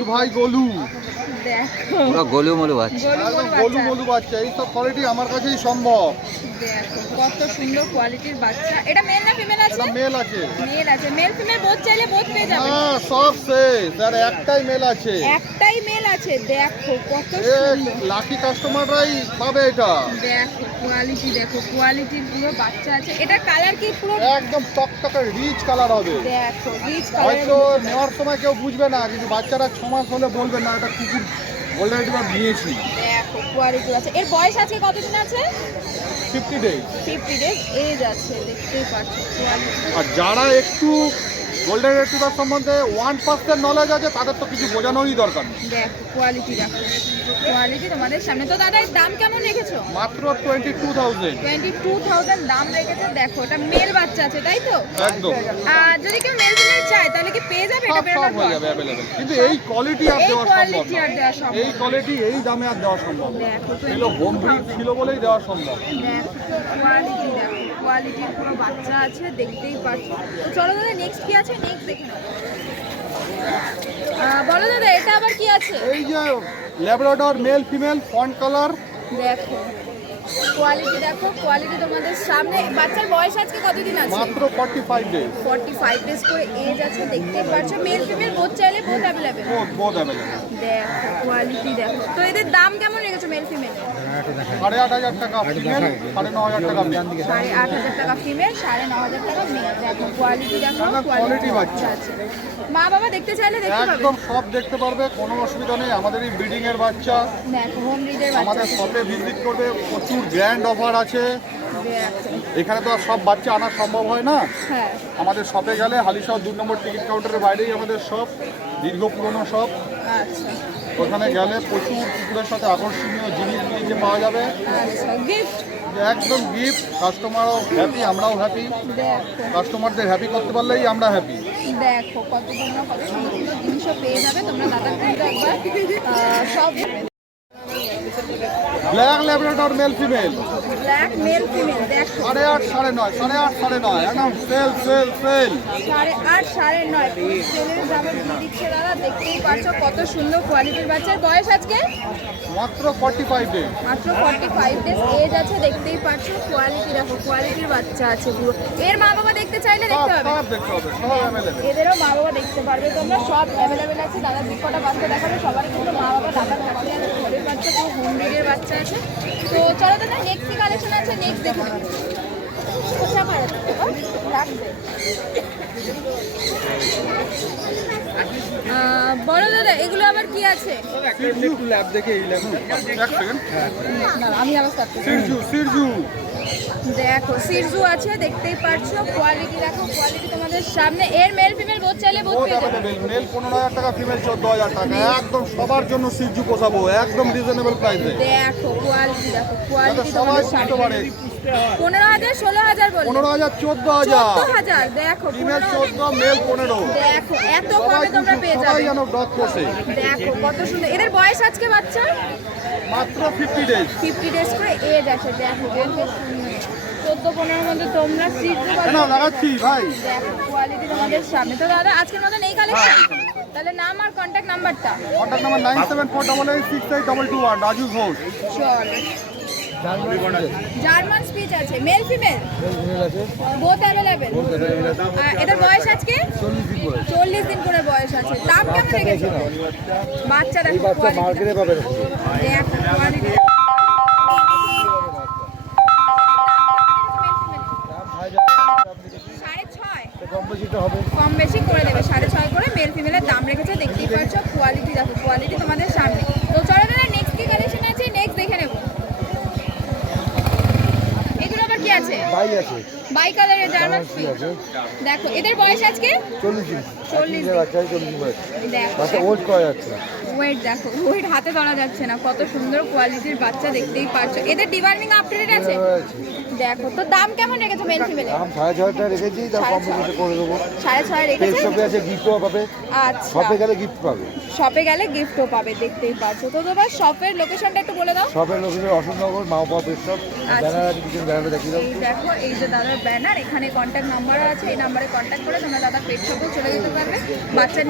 গোলুর ভাই গোলু। দেখো পুরো গোলু মোলু বাচ্চা। গোলু মোলু বাচ্চা, এই সব কোয়ালিটি আমার কাছেই সম্ভব। দেখো কত সুন্দর কোয়ালিটির বাচ্চা। এটা মেল না ফিমেল আছে? এটা মেল আছে। মেল আছে, মেল ফিমেল বোথ চাইলে বোথ পেয়ে যাবে। হ্যাঁ সব শেষ, আর একটাই মেল আছে। একটাই মেল আছে। দেখো কত এ সুন্দর। লাকি কাস্টমাররাই পাবে এটা। দেখো কোয়ালিটি, দেখো কোয়ালিটির পুরো বাচ্চা আছে। এটা কালার কি পুরো একদম টকটকে রিচ কালার হবে। দেখো রিচ হয়তো কালার। নেওয়ার সময় কেউ বুঝবে না, কিন্তু বাচ্চারা 6 মাস হলে বলবে না এটা কুকুর গোল্ডেন রিট্রিভার নিয়েছি। দেখো কোয়ালিটি আছে। এর বয়স আজকে কতদিন আছে? 50 ডেজ। 50 ডেজ এজ আছে, দেখতেই পাচ্ছ কোয়ালিটি। আর যারা একটু গোল্ডেন রিট্রিভার সম্বন্ধে 1% নলেজ আছে তাদের তো কিছু বোঝানোরই দরকার নেই। দেখো কোয়ালিটি, দেখো কোয়ালিটি তোমাদের সামনে। তো দাদা এর দাম কেমন রেখেছো? মাত্র 22,000। 22,000 দাম রেখেছে। দেখো এটা মেল বাচ্চা আছে তাই তো? একদম আর যদি কেউ মেল ফিমেল চায় তাহলে কি পেয়ে যাবে? এটা সব বেরোনোর হয়ে পর? যাবে অ্যাভেলেবেল, কিন্তু এই কোয়ালিটি আর এই দেওয়া সম্ভব কোয়ালিটি না। আর দেওয়া সম্ভব এই কোয়ালিটি এই দামে আর দেওয়া সম্ভব না। দেখো এগুলো হোম ব্রিড ছিল বলেই দেওয়া সম্ভব। দেখো কোয়ালিটি, দেখো কোয়ালিটির পুরো বাচ্চা আছে, দেখতেই পাচ্ছি। তো চলো দাদা নেক্সট কি আছে নেক্সট দেখে নাও। বলো দাদা এটা আবার কি আছে? এই যে Labrador male female font colour. দেখো কোয়ালিটি, দেখো কোয়ালিটি তোমাদের সামনে। বাচ্চার বয়স আজকে কতদিন আছে? মাত্র 45 ডেজ। 45 ডেজ করে এজ আছে, দেখতেই পাচ্ছ। মেল ফিমেল বোথ চাইলে বোথ অ্যাভেলেবেল। বহুত অ্যাভেলেবেল। দেখো কোয়ালিটি, দেখো। তো এদের দাম কেমন রেখেছো মেল ফিমেল? 8,500 টাকা ফিমেল, 9,500 টাকা মেল। 8,500 টাকা ফিমেল, 9,500 টাকা মেল। দেখো কোয়ালিটি, দেখো কোয়ালিটি বাচ্চা আছে। মা বাবা দেখতে চাইলে দেখতে পাবে। একদম সব দেখতে পারবে, কোনো অসুবিধা নেই। আমাদের এই ব্রিডিং এর বাচ্চা দেখো হোম ব্রিডের বাচ্চা আমাদের আছে। শপে ভিজিট করবে, প্রচুর গ্র্যান্ড অফার আছে। দেখো এখানে তো আর সব বাচ্চা আনা সম্ভব হয় না। হ্যাঁ আমাদের শপে গেলে হালিশহর 2 নম্বর টিকিট কাউন্টারের বাইরেই আমাদের শপ, দীর্ঘ পুরনো শপ। আচ্ছা ওখানে গেলে প্রচুর কুকুরের সাথে আকর্ষণীয় জিনিস কিনতে পাওয়া যাবে। আচ্ছা গিফট। একদম গিফট, কাস্টমারও হ্যাপি, আমরাও হ্যাপি। দেখো কাস্টমারদের হ্যাপি করতে পারলেই আমরা হ্যাপি। দেখো কত সুন্দর কত সুন্দর সুন্দর জিনিসও পেয়ে যাবে তোমরা। দাদা কিন্তু একবার সব black Labrador male female black male female. দেখো 8.5 9.5 9.5 একদম সেল সেল সেল। 8.5 9.5 সেলের দামে দিয়ে দিচ্ছে দাদা, দেখতেই পাচ্ছ কত সুন্দর কোয়ালিটির বাচ্চার। বয়স আজকে মাত্র 45 ডে। মাত্র 45 ডেজ এজ আছে, দেখতেই পাচ্ছ। কোয়ালিটি দেখো কোয়ালিটির বাচ্চা আছে পুরো। এর মা বাবা দেখতে চাইলে সব দেখতে হবে। সব দেখতে হবে, সব অ্যাভেলেবেল। এদেরও মা বাবা দেখতে পারবে তোমরা, সব অ্যাভেলেবেল আছে। দাদা যে কটা বাচ্চা দেখাবে সবারই কিন্তু মা বাবা দাদা থাকবে। আর ঘরের বাচ্চা পুরো হোম ব্রিডের বাচ্চা আছে। তো চলো দাদা নেক্সট কি কালেকশন আছে নেক্সট দেখে নেবো। কোথা পারে রাখবে বলো দাদা এগুলো আবার কি আছে? একটু ল্যাব দেখে এই ল্যাব। এক সেকেন্ড। না, আমি আবার start করছি। সিরজু সিরজু দেখো সিরজু আছে, দেখতেই পাচ্ছ। কোয়ালিটি দেখো কোয়ালিটি তোমাদের সামনে। এর মেল ফিমেল বোথ চাইলে বোথ বহুত পেয়ে যাবে। অ্যাভেলেবল। মেল 15,000 টাকা, ফিমেল 14,000 টাকা। একদম সবার জন্য সিরজু পোষাবো একদম রিজনেবল প্রাইসে। দেখো কোয়ালিটি, দেখো যাতে কোয়ালিটি সবাই তোমাদের বুঝতে সামনে। পারে। 15,000 16,000 বলে 15,000 14,000। 14,000। দেখো ফিমেল 15,000 14 মেল 15। দেখো এত সবাই কমে তোমরা পেয়ে সবাই যাবে। যেন ডগ পোষে। দেখো কত সুন্দর। এদের বয়স আজকে বাচ্চা মাত্র 50 ডেজ। 50 ডেজ করে এজ আছে। দেখো কত সুন্দর। 14-15 মধ্যে তোমরা সিজু কেন লাগাচ্ছি ভাই? দেখো কোয়ালিটি তোমাদের সামনে। তো দাদা আজকের মতন এই কালেকশন। তাহলে নাম আর কন্ট্যাক্ট নাম্বারটা। Contact number 9748868221 Raju Ghosh. চলো জার্মান স্পিচ আছে মেল ফিমেল বোথ অ্যাভেলেবেল। এটার বয়স আজকে 40 দিন করে বয়স আছে। দাম কেমন রেখেছো? বাচ্চা দেখো কোয়ালিটি দেখো কোয়ালিটি। কম বেশি করে দেবে। 6.5 করে মেল ফিমেলের দাম রেখেছে, দেখতেই পাচ্ছ। কোয়ালিটি দেখো কোয়ালিটি তোমাদের সামনে। তো চলো দাদা নেক্সট কি কালেকশন আছে নেক্সট দেখে নেবো। এগুলো আবার কি আছে? বাই আছে, বাই কালারের জার্মান স্পিচ। দেখো এদের বয়স আজকে 40 দিন। 40 দিন। বাচ্চা 40 দিন বয়স। দেখো বাচ্চা ওয়েট করা যাচ্ছে না। ওয়েট দেখো ওয়েট হাতে ধরা যাচ্ছে না। কত সুন্দর কোয়ালিটির বাচ্চা, দেখতেই পাচ্ছ। এদের ডিওয়ার্মিং আপডেট আছে? দেখো তো দাম কেমন রেখেছো মেল ফিমেলে? দাম 6,500 টাকা রেখেছি, তার কম বেশি করে দেবো। 6.5 পেট রেখেছো? শপে আছে, গিফটও পাবে। আচ্ছা, শপে গেলে গিফট পাবে। শপে গেলে গিফটও পাবে, দেখতেই পাচ্ছ। তো তোমার শপের লোকেশনটা একটু বলে দাও। শপের লোকেশন অশোকনগর, মা বাবা পেট শপ। ব্যানার আছে, পিছনে ব্যানারটা দেখিয়ে দাও। এই দেখো, এই যে দাদার ব্যানার, এখানে কন্ট্যাক্ট নাম্বার আছে, এই নাম্বারে কন্ট্যাক্ট করে তোমরা দাদা পেট শপেও চলে যেতে পারবে। বাচ্চা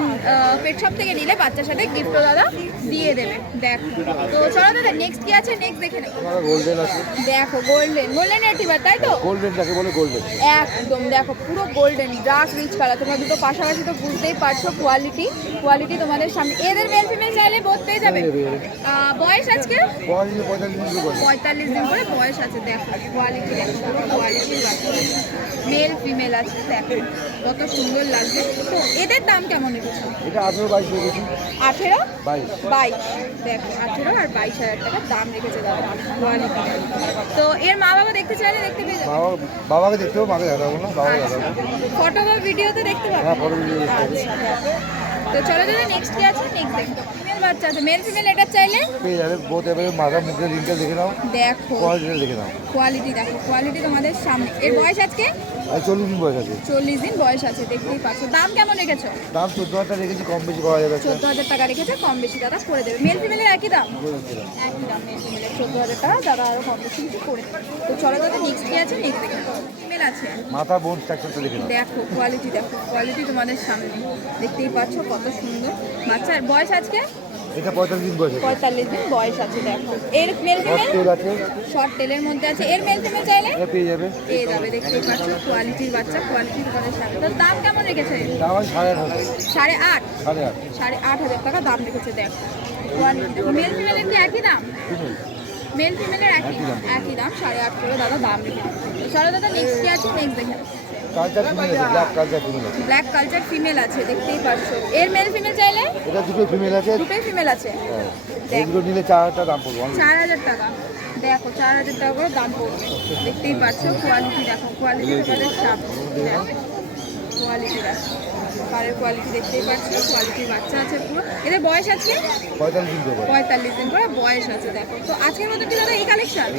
পেট শপ থেকে নিলে বাচ্চার সাথে গিফটও দাদা দিয়ে দেবে। দেখো তো চলো দাদা, নেক্সট কি আছে নেক্সট দেখে নেবো। আমার গোল্ডেন আছে। দেখো গোল্ডেন রেটিভার, তাই তো? গোল্ডেন যাকে বলে গোল্ডেন। একদম দেখো পুরো গোল্ডেন ডার্ক রিচ কালার। তোমরা দুটো পাশাপাশি তো বুঝতেই পারছো কোয়ালিটি তোমাদের সামনে। এদের মেল ফিমেল চাইলে বোধ পেয়ে যাবে। বয়স আজকে 45 দিন করে বয়স আছে। দেখো কোয়ালিটি দেখো, পুরো কোয়ালিটির বাচ্চা, মেল ফিমেল আছে। দেখো কত সুন্দর লাগছে। তো এদের দাম কেমন রেখেছো? এটা 18-22 রেখেছি। 18, 22। দেখো 18 আর 22,000 টাকা দাম রেখেছে দাদা। কোয়ালিটি তো এর মা বাবা দেখতে চাইলে দেখতে পেয়ে যাবে। বাবাকে দেখতে হবে, মাকে দেখাবো না, বাবাকে দেখাবো। ফটো বা ভিডিওতে দেখতে পাবে। হ্যাঁ, ফটো ভিডিও দেখতে হবে। আচ্ছা, দেখো। তো চলো দাদা, নেক্সট কি আছে নেক্সট দেখো। ফিমেল বাচ্চা আছে, মেল ফিমেল এটা চাইলে পেয়ে যাবে। বোথ এবারে মাথা মুখের রিঙ্কেল দেখে নাও, দেখো কোয়ালিটিটা দেখে নাও। কোয়ালিটি দেখো, কোয়ালিটি তোমাদের সামনে। এর বয়স আজকে আর 40 দিন বয়স আছে। 40 দিন বয়স আছে, দেখতেই পাচ্ছ। দাম কেমন রেখেছো? দাম 14,000 টাকা রেখেছি, কম বেশি করা যাবে। 14,000 টাকা রেখেছে, কম বেশি দাদা করে দেবে। মেল ফিমেলের একই দাম? একই দাম মেল ফিমেলের, 14,000 টাকা দাদা আরো কম বেশি কিছু করে দেবে। তো চলো দাদা, নেক্সট কি আছে নেক্সট দেখে নাও। ফিমেল আছে, মাথা বোন স্ট্রাকচারটা দেখে নাও। দেখো কোয়ালিটি দেখো, কোয়ালিটি তোমাদের সামনে দেখতেই পাচ্ছ কত সুন্দর। বাচ্চার বয়স আজকে এটা 45 দিন বয়স আছে। 45 দিন বয়স আছে। দেখো এর মেল ফিমেল তেল আছে, শর্ট টেলের মধ্যে আছে। এর মেল ফিমেল চাইলে এটা পেয়ে যাবে। পেয়ে যাবে, দেখতেই পাচ্ছ কোয়ালিটির বাচ্চা, কোয়ালিটি তোমাদের সামনে। তো দাম কেমন রেখেছে? দাম আছে 8,500। 8.5, 8,500। 8,500 টাকা দাম রেখেছে। দেখো কোয়ালিটি দেখো। মেল ফিমেলের কি একই দাম? মেল ফিমেলের একই দাম, 8.5 করে দাদা দাম রেখেছে। তো চলো দাদা, নেক্সট কি আছে নেক্সট দেখে নাও। কালচার ফিমেল আছে, ব্ল্যাক কালচার ফিমেল আছে। ব্ল্যাক কালচার ফিমেল আছে, দেখতেই পাচ্ছ। এর মেল ফিমেল চাইলে এটা দুটো ফিমেল আছে। দুটোই ফিমেল আছে। হ্যাঁ, দেখ। এগুলো নিলে 4,000 টাকা দাম পড়বে। 4,000 টাকা। দেখো 4,000 টাকা করে দাম পড়বে, দেখতেই পাচ্ছ। কোয়ালিটি দেখো, কোয়ালিটি তোমাদের সামনে। দেখো কোয়ালিটি দেখো, পাড়ের কোয়ালিটি দেখতেই পাচ্ছ। কোয়ালিটির বাচ্চা আছে পুরো। এদের বয়স আছে 45 দিন করে। 45 দিন করে বয়স আছে। দেখো তো আজকের মতো কি দাদা এই কালেকশন?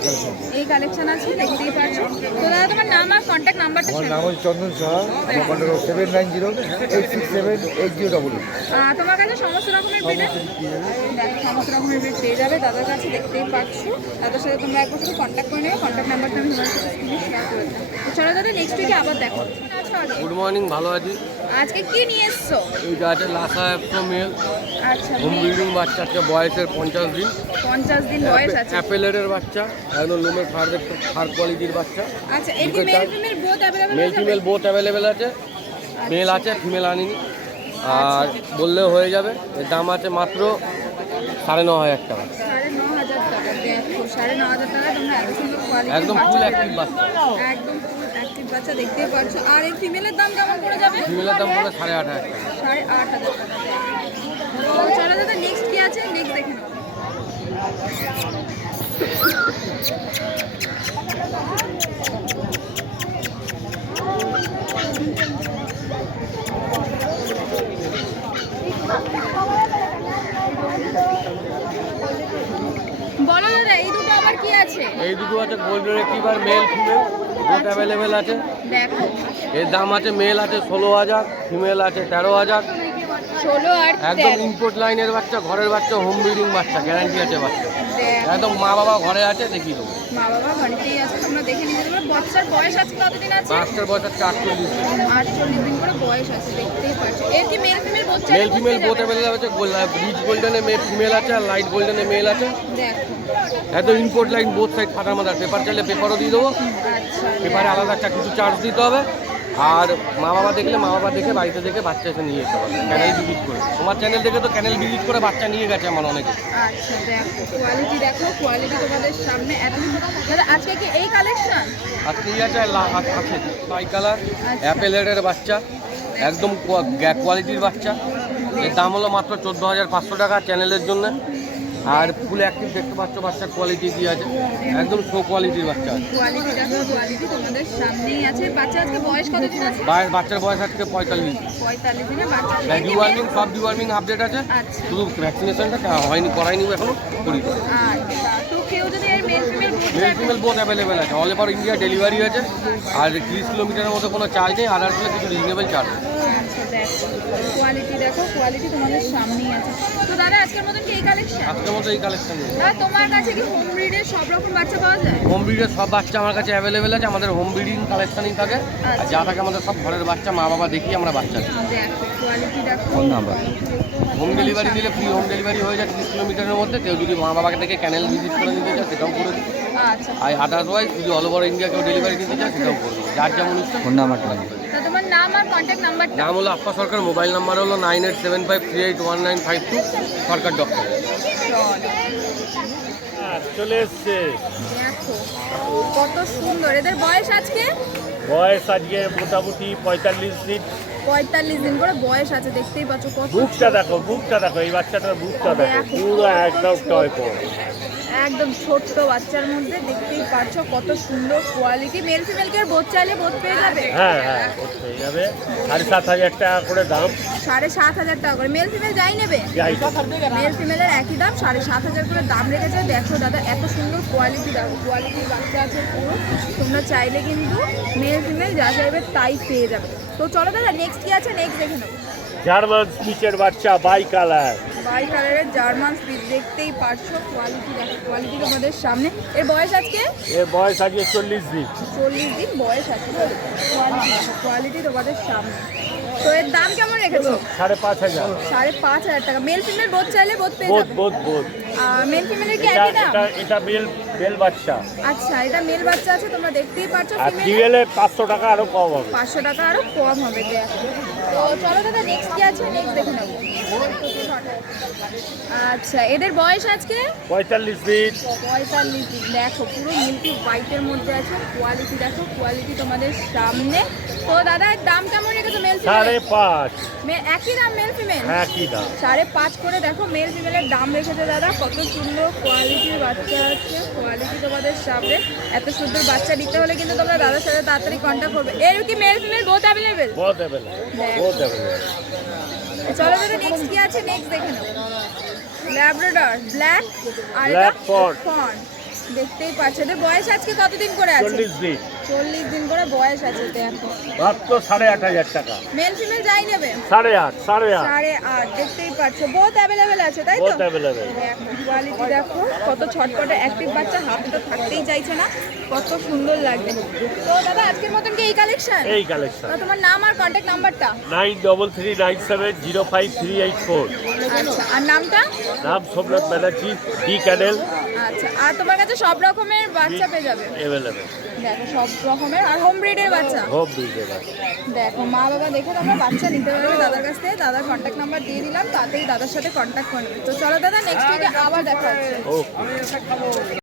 এই কালেকশন আছে, দেখতেই পাচ্ছ। তো দাদা তোমার নাম আর কন্ট্যাক্ট নাম্বারটা আমার শেয়ার নাম হচ্ছে চন্দন সাহা, আমার কন্ট্যাক্ট 790-867-8088। তোমার কাছে সমস্ত রকমের ব্রিড দেখো, সমস্ত রকমের ব্রিড পেয়ে যাবে দাদার কাছে, দেখতেই পাচ্ছ। দাদার সাথে তোমরা একবার শুধু কন্ট্যাক্ট করে নেবে। কন্ট্যাক্ট নাম্বারটা আমি তোমার সাথে স্ক্রিনে শেয়ার করে দেবো। তো চলো দাদা, নেক্সট উইকে আবার দেখো। আচ্ছা, গুড মর্নিং, ভালো আছি। আজকে কি নিয়ে এসছো? এইটা আছে লাসা অ্যাপ্রো মেল, আচ্ছা, হোম ব্রিডিং বাচ্চা আছে, বয়সের 50 দিন। 50 দিন বয়স আছে। অ্যাপেলের বাচ্চা, একদম লোমের ফার দেখতে, ফার কোয়ালিটির বাচ্চা। আচ্ছা, এর কি male female both available male আছে? ফিমেল বোথ অ্যাভেলেবেল আছে। মেল আছে, ফিমেল আনিনি, আর বললেও হয়ে যাবে। এর দাম আছে মাত্র 9,500 টাকা। 9,500 টাকা। দেখো 9,500 টাকা তোমরা এত সুন্দর কোয়ালিটি একদম ফুল অ্যাক্টিভ বাচ্চা। একদম ফুল অ্যাক্টিভ বাচ্চা, দেখতেই পাচ্ছ। আর এই ফিমেলের দাম কেমন পড়ে যাবে? ফিমেলের দাম পড়বে 8,500 টাকা। 8,500 টাকা। তো চলো দাদা, নেক্সট কি আছে নেক্সট দেখে নাও। বলো দাদা, এই দুটো আবার কি আছে? এই দুটো আছে golden retriever, mail female both available আছে। দেখো এর দাম আছে, মেল আছে 16,000, ফিমেল আছে 13,000। 16 আর একদম 13। ইম্পোর্ট লাইনের বাচ্চা, ঘরের বাচ্চা, হোম ব্রিডিং বাচ্চা, গ্যারান্টি আছে বাচ্চা। দেখো, একদম মা বাবা ঘরে আছে, দেখিয়ে দেবো। মা বাবা ঘরেতেই আছে, তোমরা দেখে নিতে পারবে। বাচ্চার বয়স আছে কতদিন আছে? বাচ্চার বয়স আছে 48 দিন। 48 দিন করে বয়স আছে, দেখতেই পাচ্ছ। এর কি male female both mail female both available আছে। রিচ গোল্ডেনে ফিমেল আছে, আর লাইট গোল্ডেনে মেল আছে। দেখো, একদম ইম্পোর্ট লাইন, বোথ সাইড ফাটার মাদার। পেপার চাইলে পেপারও দিয়ে দেবো। আচ্ছা, পেপারে আলাদা একটা কিছু চার্জ দিতে হবে। আর মা বাবা দেখলে মা বাবা দেখে, বাড়িতে দেখে বাচ্চা এসে নিয়ে যেতে পারবে ক্যানেল ভিজিট করে। তোমার চ্যানেল দেখে তো ক্যানেল ভিজিট করে বাচ্চা নিয়ে গেছে আমার অনেকে। আচ্ছা, দেখো কোয়ালিটি দেখো, কোয়ালিটি তোমাদের সামনে এত দাদা। আজকে কি এই কালেকশন? আজকে আছে আছে লাই কালার অ্যাপেলের বাচ্চা, একদম কোয়ালিটির বাচ্চা। এর দাম হলো মাত্র 14,500 টাকা চ্যানেলের জন্য। আর ফুল অ্যাক্টিভ দেখতে পাচ্ছ, বাচ্চার কোয়ালিটি কি আছে, একদম শো কোয়ালিটির বাচ্চা আছে। কোয়ালিটি দেখো, কোয়ালিটি তোমাদের সামনেই আছে। বাচ্চা আজকে বয়স কতদিন আছে? বাচ্চার বয়স আজকে 45। 45 দিনে বাচ্চা। ডিওয়ার্মিং, সব ডিওয়ার্মিং আপডেট আছে। আচ্ছা, শুধু ভ্যাকসিনেশনটা হয়নি, করাইনি এখনো, করি। আচ্ছা। তো কেউ যদি এর mail female both mail female both available আছে, অল ওভার ইন্ডিয়া ডেলিভারি আছে। আর 30 কিলোমিটারের মধ্যে কোনো চার্জ নেই, আদার্স হলে কিছু রিজনেবল চার্জ। আচ্ছা দেখো কোয়ালিটি, দেখো কোয়ালিটি তোমাদের সামনেই আছে। তো দাদা আজকের মতন কি এই কালেকশন? আজকের মতো এই কালেকশন। দাদা তোমার কাছে কি হোম ব্রিডের সব রকম বাচ্চা পাওয়া যায়? হোম ব্রিডের সব বাচ্চা আমার কাছে অ্যাভেলেবেল আছে, আমাদের হোম ব্রিডিং কালেকশনই থাকে। আর যা থাকে আমাদের সব ঘরের বাচ্চা, মা বাবা দেখি আমরা বাচ্চা দিই। দেখো কোয়ালিটি দেখো। Phone number. হোম ডেলিভারি নিলে ফ্রি হোম ডেলিভারি হয়ে যায় 30 কিলোমিটারের মধ্যে। কেউ যদি মা বাবাকে থেকে ক্যানেল ভিজিট করে নিতে চায় সেটাও করে দিই। আচ্ছা আর আদারওয়াইজ যদি অল ওভার ইন্ডিয়া কেউ ডেলিভারি নিতে চায় সেটাও করে দিই, যার যেমন ইচ্ছা। ফোন নাম্বারটা তো তোমার নাম আর কন্ট্যাক্ট নাম্বারটা? নাম হলো আপ্পা সরকার, মোবাইল নাম্বার হলো 9875381952, সরকার ডক্টর। চলে এসছে। দেখো কত সুন্দর। এদের বয়স আজকে? বয়স আজকে মোটামুটি 45 দিন। 45 দিন করে বয়স আছে, দেখতেই পাচ্ছ কত বুকটা দেখো, বুকটা দেখো, এই বাচ্চাটার বুকটা দেখো, পুরো একদম টয় পর। একদম ছোট্ট বাচ্চার মধ্যে দেখতেই পাচ্ছ কত সুন্দর কোয়ালিটি। মেল ফিমেল কে বোধ চাইলে বোধ পেয়ে যাবে? হ্যাঁ হ্যাঁ, হয়ে যাবে। 7,500 টাকা করে দাম। 7,500 টাকা করে। মেল ফিমেল যাই নেবে? যাই। মেল ফিমেলের একই দাম, 7,500 করে দাম রেখেছে। দেখো দাদা এত সুন্দর কোয়ালিটি, দেখো কোয়ালিটির বাচ্চা আছে পুরো। তোমরা চাইলে কিন্তু মেল ফিমেল যা চাইবে তাই পেয়ে যাবে। তো চলো দাদা নেক্সট কি আছে নেক্সট দেখে নেবো। জার্মান স্পিচের বাচ্চা, বাই কালার। বাই কালারের জার্মান স্পিচ, দেখতেই পারছো কোয়ালিটি দেখো, কোয়ালিটি তোমাদের সামনে। এর বয়স আজকে? এর বয়স আজকে 40 দিন। 40 দিন বয়স আছে। কোয়ালিটি দেখো, কোয়ালিটি তোমাদের সামনে। তো এর দাম কেমন রেখেছো? 5,500। 5,500 টাকা। মেল ফিমেল বোধ চাইলে বোধ পেয়ে বোধ যাবে? বোধ বোধ। মেল ফিমেলের কি এটা একই দাম? এটা এটা মেল বাচ্চা। আচ্ছা এটা মেল বাচ্চা আছে, তোমরা দেখতেই পাচ্ছ। আর ফিমেল ফিমেলে 500 টাকা আরো কম হবে। 500 টাকা আরো কম হবে। দেখো তো চলো দাদা নেক্সট কি আছে নেক্সট দেখে নেবো। আচ্ছা এদের বয়স আজকে? 45 দিন। 45 দিন। দেখো পুরো মিল্কি হোয়াইটের মধ্যে আছে। কোয়ালিটি দেখো, কোয়ালিটি তোমাদের সামনে। তো দাদা এর দাম কেমন রেখেছো মেল ফিমেল? 5.5। একই দাম মেল ফিমেল? হ্যাঁ কি দাম? 5.5 করে দেখো মেল ফিমেলের দাম রেখেছে দাদা। কত সুন্দর কোয়ালিটির বাচ্চা আছে, কোয়ালিটি তোমাদের সামনে। এত সুন্দর বাচ্চা নিতে হলে কিন্তু তোমরা দাদার সাথে তাড়াতাড়ি কন্ট্যাক্ট করবে। এর কি মেল ফিমেল বোথ অ্যাভেলেবেল? বহুত অ্যাভেলেবল, বহুত অ্যাভেলেবল। চলো দাদা নেক্সট কি আছে নেক্সট দেখে নাও। ল্যাব্রাডর ব্ল্যাক আর Black fawn। ফন, দেখতেই পাচ্ছ। এদের বয়স আজকে কতদিন করে আছে? 40 দিন। 40 দিন করে বয়স আছে। দেখো মাত্র 8,500 টাকা। মেল ফিমেল যাই নেবে? 8.5 8.5। দেখতেই পাচ্ছ বোথ অ্যাভেলেবেল আছে তাই তো? বহুত অ্যাভেলেবল। দেখো কোয়ালিটি দেখো, কত ছটপটে অ্যাক্টিভ বাচ্চা, হাতে তো থাকতেই চাইছে না, কত সুন্দর লাগবে। তো দাদা আজকের মতন কি এই কালেকশন? এই কালেকশন। তো তোমার নাম আর কন্ট্যাক্ট নাম্বারটা? 9339705384। আচ্ছা আর নামটা? নাম সোমনাথ ব্যানার্জি, ডি ক্যানেল। আচ্ছা আর তোমার কাছে সব রকমের বাচ্চা পেয়ে যাবে? অ্যাভেলেবল। দেখো সব রকমের। আর হোম ব্রিডের বাচ্চা? হোম ব্রিডের। দেখো মা বাবা দেখে তোমরা বাচ্চা নিতে পারবে দাদার কাছ থেকে। দাদার কন্ট্যাক্ট নাম্বার দিয়ে দিলাম, তাতেই দাদার সাথে কন্ট্যাক্ট করে নেবে। তো চলো দাদা নেক্সট উইকে আবার দেখা হচ্ছে। ওকে।